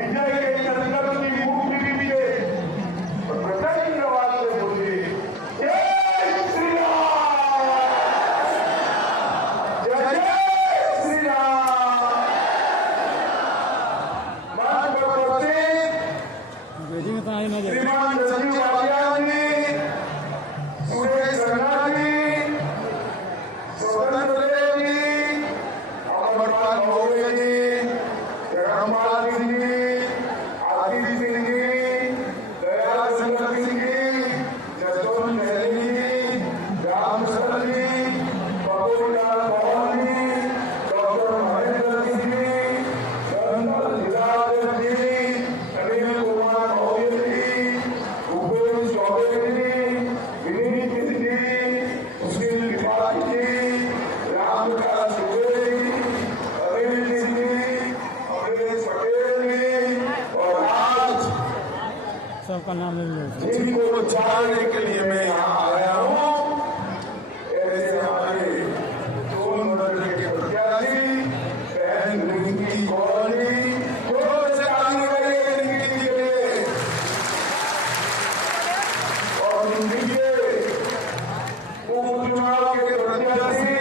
विजय के संकल्प की मुक्ति की विजय और प्रचंड आवाज से बोलिए जय श्री राम, जय जय श्री राम। मंच पर उपस्थित श्रीमान संजीव बालियान जी, सुरेश खन्ना जी, स्वतंत्र देव जी, अमरपाल मौर्य जी, रामपाल सिंह जी, आदित्य सिंह जी, दयाल शंकर सिंह जी, जसवंत शैली जी, राम शरण जी, बबूलाल मोहन जी, डॉक्टर महेंद्र सिंह जी, नंदन लीलाधर जी, अनिल कुमार मौर्य जी, भूपेन्द्र चौबे जी, विनीत जी, सुशील त्रिपाठी जी, रामविलास दुबे जी, अनिल सिंह जी, अमरेश पटेल जी और आज सबका नाम ले लो। जिनको जानने के लिए मैं यहाँ आया हूँ, ऐसे हमारे सोनभद्र के प्रत्याशी बहन रिंकी कौली को चलाने वाले रिंकी जी के लिए और उनके उपचुनाव के प्रत्याशी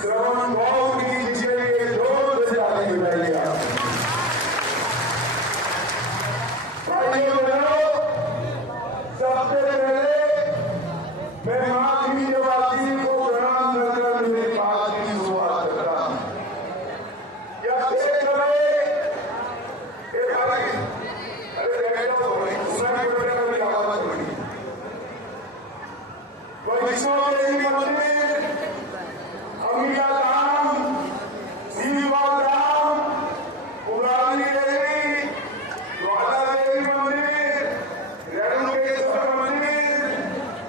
श्रवण भाव जी के लिए जोर से ताली बजाइए आप। भाइयों बहनों, सबसे पहले मैं माधवी निवासी को प्रणाम कर मेरी बात की शुरुआत करता हूं। यह देख करो अरे बैठो सुनाई पड़ रहा है, मेरी आवाज बड़ी वैष्णो देवी मंदिर, अमिया धाम, शिवा धाम, पुरानी देवी, ज्वाला देवी मंदिर, रेणुकेश्वर मंदिर,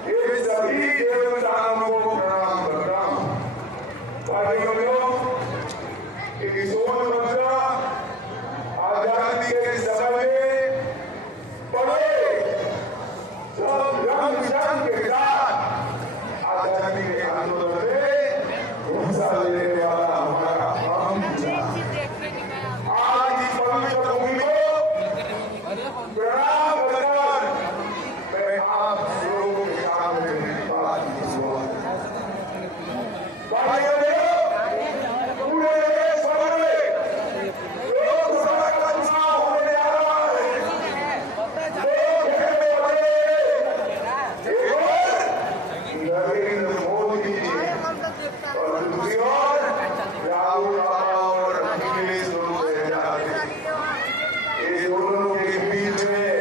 ये सभी देवताओं को प्रणाम करता हूं। भाइयों बहनों, ये सोनभद्र आजादी के समय बड़े सब रंग जंग के साथ आजादी के आंदोलन में हिस्सा लेने वाला हमारा अहम हिस्सा। आज इस पवित्र भूमि को प्रणाम कर मैं आप लोगों के सामने मेरी बात की शुरुआत भाइयों बहनों, पूरे देश भर में लोकसभा का चुनाव होने आ रहा है। लोग कहने वाले एक ओर नरेंद्र मोदी जी और दूसरी ओर राहुल बाबा और अखिलेश दोनों रह जाते। ये दोनों के बीच में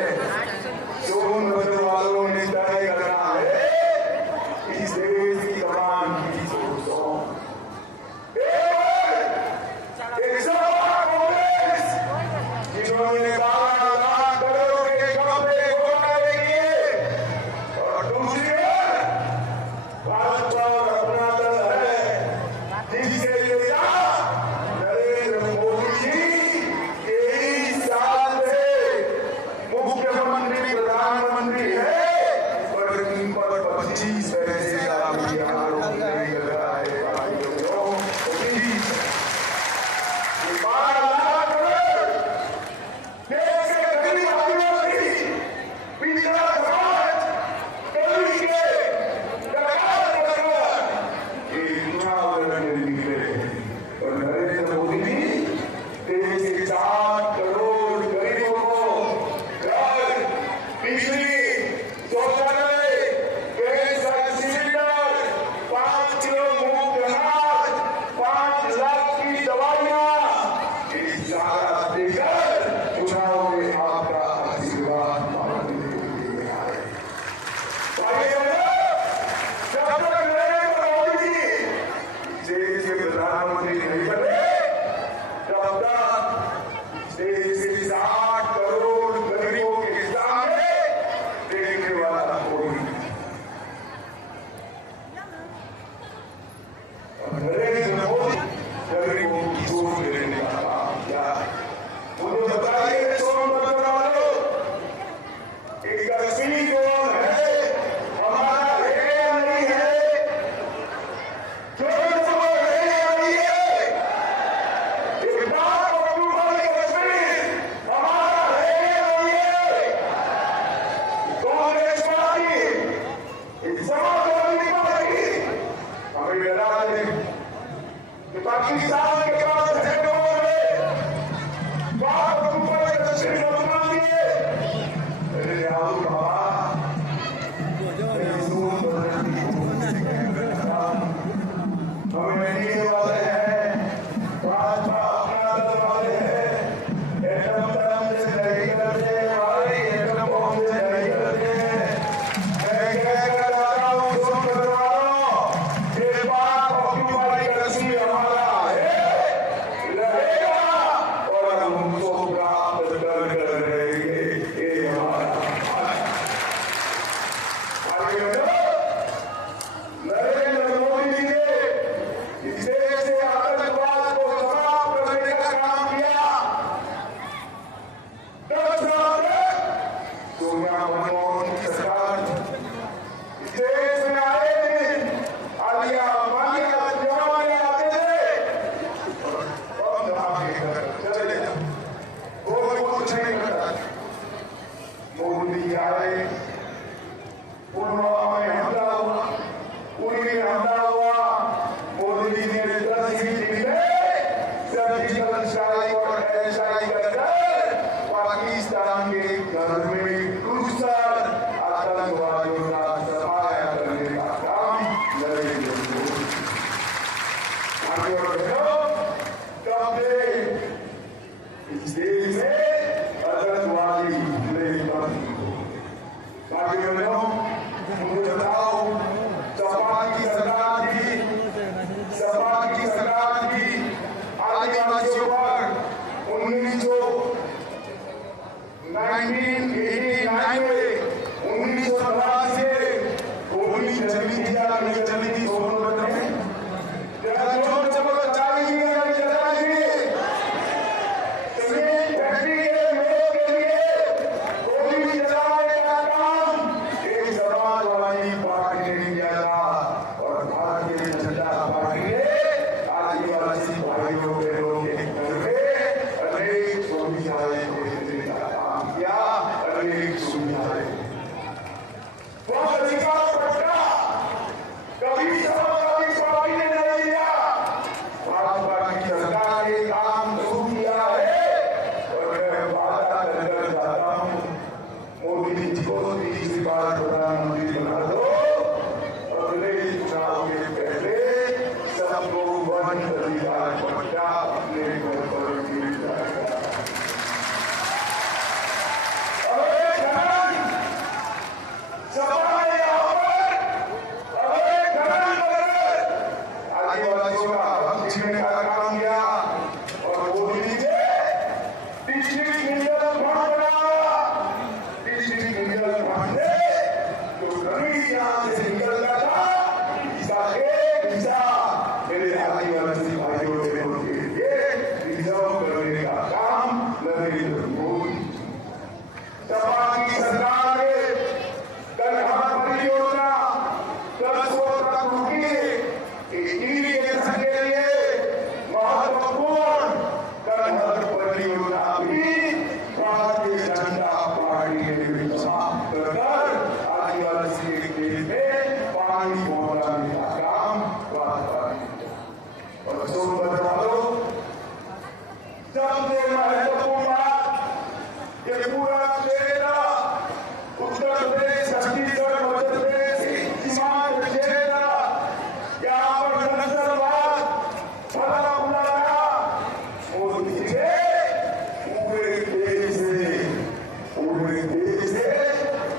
सोनभद्र वालों ने तय करना है इस देश की कमान की सोचों। एक सपा कांग्रेस जिन्होंने 12 लाख करोड़ के कब्जे घोटाले किए और दूसरी ओर भाजपा और अपना दल है जिसके लिए नरेंद्र मोदी जी 23 साल से मुख्यमंत्री प्रधानमंत्री है पर इन पर 25 पैसे का भी आरोप नहीं लगा है। भाइयों बहनों, 12 लाख करोड़ देश के गरीब आदिवासी, पिछड़ा समाज, दलित के डकार परिवार ये चुनाव लड़ने निकले और नरेंद्र मोदी जी देश के 7 करोड़ गरीबों को घर, बिजली, शौचालय, गैस सिलेंडर, 5 किलो मुफ्त अनाज, 5 लाख की दवाइयां, ये सारा देकर चुनाव में आपका आशीर्वाद मांगने के लिए आए। भाइयों बहनों, जब तक नरेंद्र मोदी जी देश के प्रधानमंत्री नहीं बने तब तक देश के 60 करोड़ गरीबों के सामने देखने वाला कोई नहीं। और नरेंद्र मोदी गरीबों की सोच लेने का काम किया है। स्ट्राइक और एयर स्ट्राइक कर पाकिस्तान के घर में घुसकर आतंकवादियों का सफाया करने का काम नरेंद्र मोदी। तब से इस देश में आतंकवादी नहीं बनती। मुझे बताओ, सपा की सरकार थी आदिवासियों पर 1989 में 1950 से गोली चली थी या नहीं चली थी सोनभद्र में? जरा जोर से बोलो, चली या नहीं चली? जमीन फैक्ट्री के लोगों के लिए गोली चलाने का काम एक समाजवादी पार्टी ने किया था और भारतीय जनता पार्टी ने आदिवासी भाइयों बहनों के घर में अनेक सुविधाएं देने का काम किया, अनेक सुविधाएं। वह अधिकार पट्टा कभी समाजवादी पार्टी ने नहीं दिया। भाजपा की सरकार ने काम शुरू किया है और मैं वादा कर जाता हूं, मोदी जी को तीसरी बार प्रधानमंत्री बना दो। अगले चुनाव के पहले सबको वन अधिकार पट्टा अपने घर पर मिल जाएगा। आदिवासियों का हक छीनने का काम किया और मोदी जी ने डिस्ट्रिक्ट मिनरल फंड बनाया। डिस्ट्रिक्ट मिनरल फंड से जो गरीब यहाँ से निकलता था, इसका एक हिस्सा मेरे आदिवासी भाइयों बहनों के लिए रिजर्व करने का काम नरेंद्र मोदी। सपा की सरकार ने दरगाह परियोजना 10 तक रुकी। इरिगेशन के लिए महत्वपूर्ण दरगाह परियोजना भी भारतीय जनता पार्टी ने समाप्त कर आदिवासी के में पानी पहुंचाने का काम भाजपा ने। और सोनभद्र वालों, सबसे महत्वपूर्ण बात, ये पूरा क्षेत्र उत्तर प्रदेश, छत्तीसगढ़, मध्य प्रदेश सीमांत क्षेत्र, यहाँ पर नक्सलवाद फैला हुआ था। मोदी जी ने पूरे देश से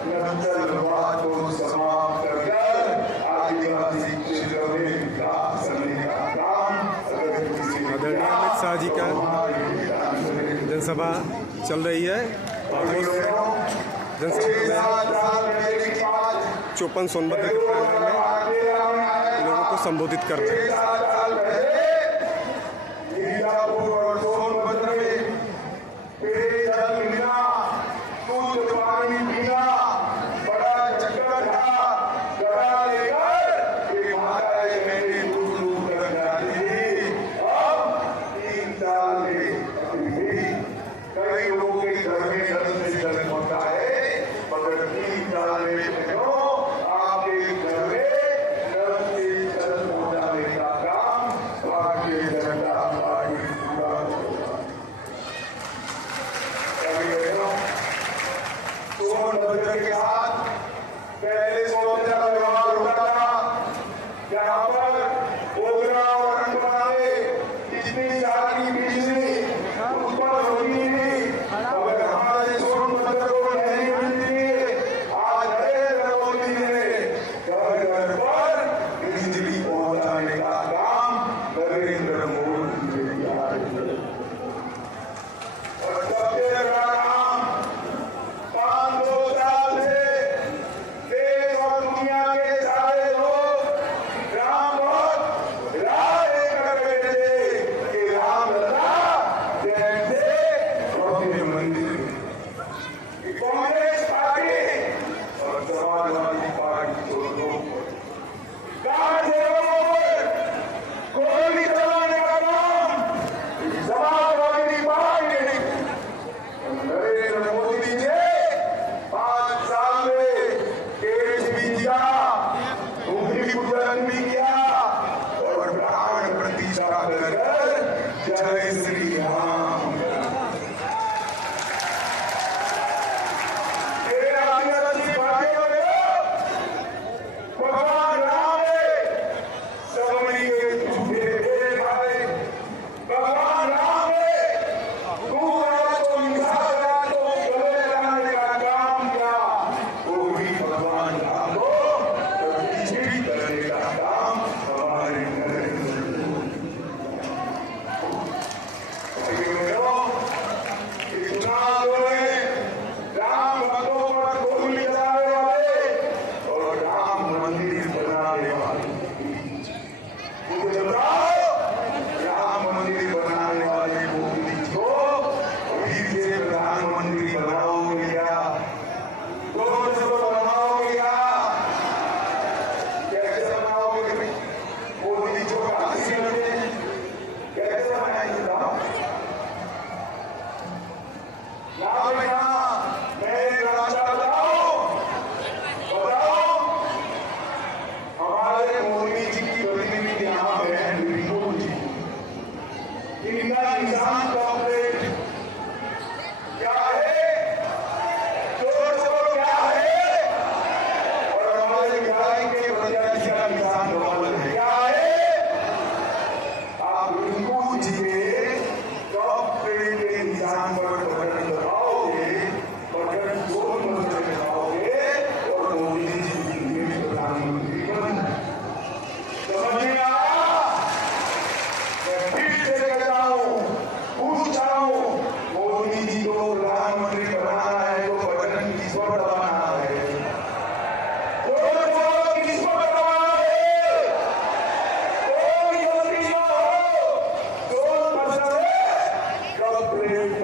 नक्सलवाद को समाप्त कर आदिवासी क्षेत्र में विकास करने का काम आदरणीय अमित शाह जी का जनसभा चल रही है और जनसभा में चौपन सोनभद्र के प्रांगण में लोगों को संबोधित कर रहे हैं। पानी पीना बड़ा चक्कर था, डरा लेकर माता मेरी दूर दूर कर जाती थी। अब 3 साल में कई लोगों के घर में नल से जल होता है, मगर 3 साल में आपके घर में नल से जल पहुंचाने का काम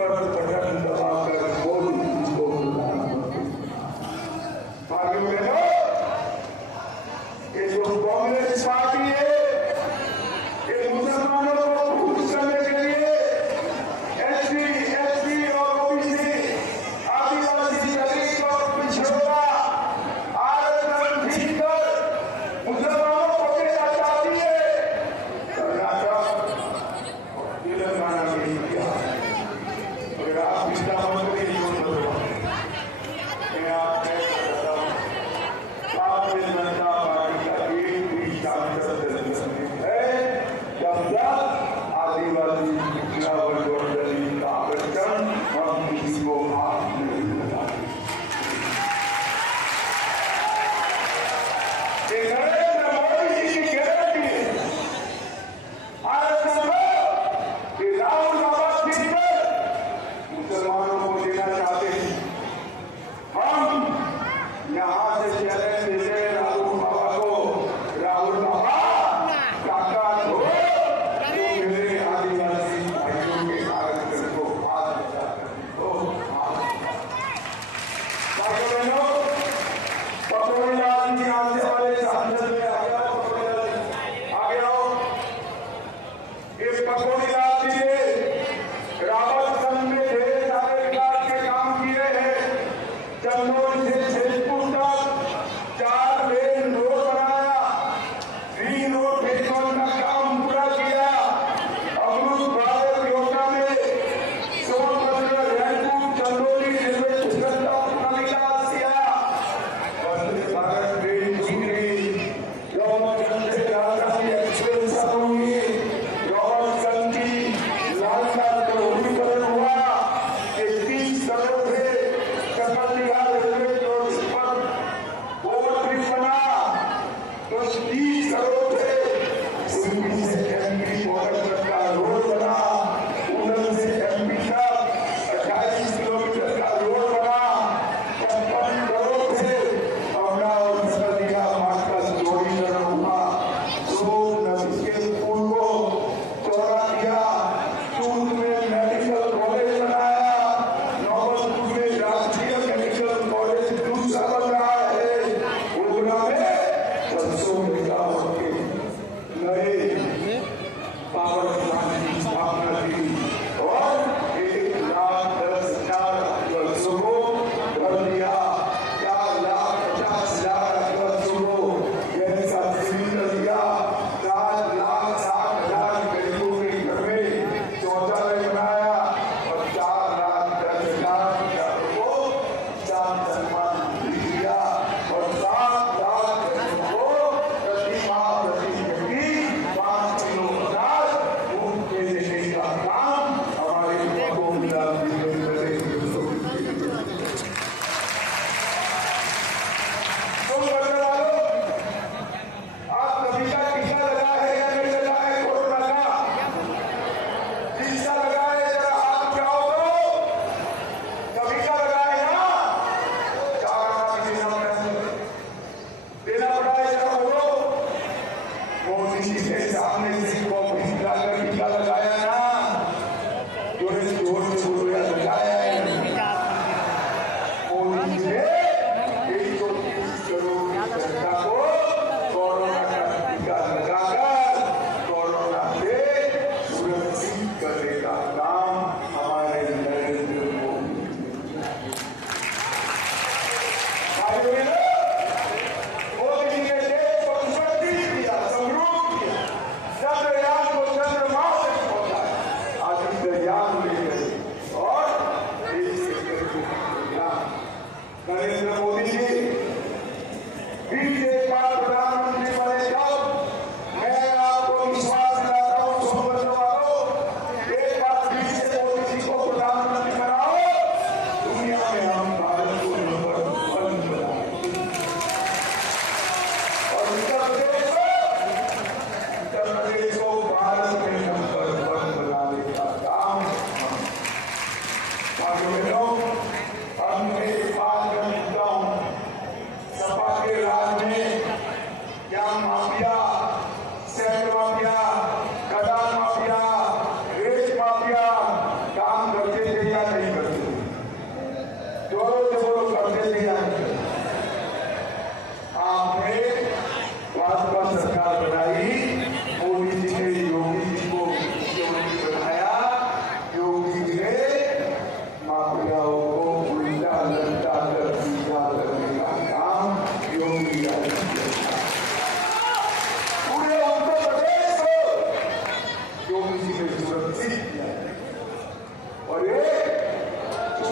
पर बटन दबाकर बोल इसको भाइयों बहनों, ये जो कांग्रेस पार्टी है ये मुसलमानों को खुश करने के लिए एससी, एसटी और ओबीसी, आदिवासी, दलित और पिछड़ों आरक्षण छीनकर मुसलमानों को देना चाहती है। कर्नाटक और तेलंगाना में किया। अगर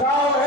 बचाव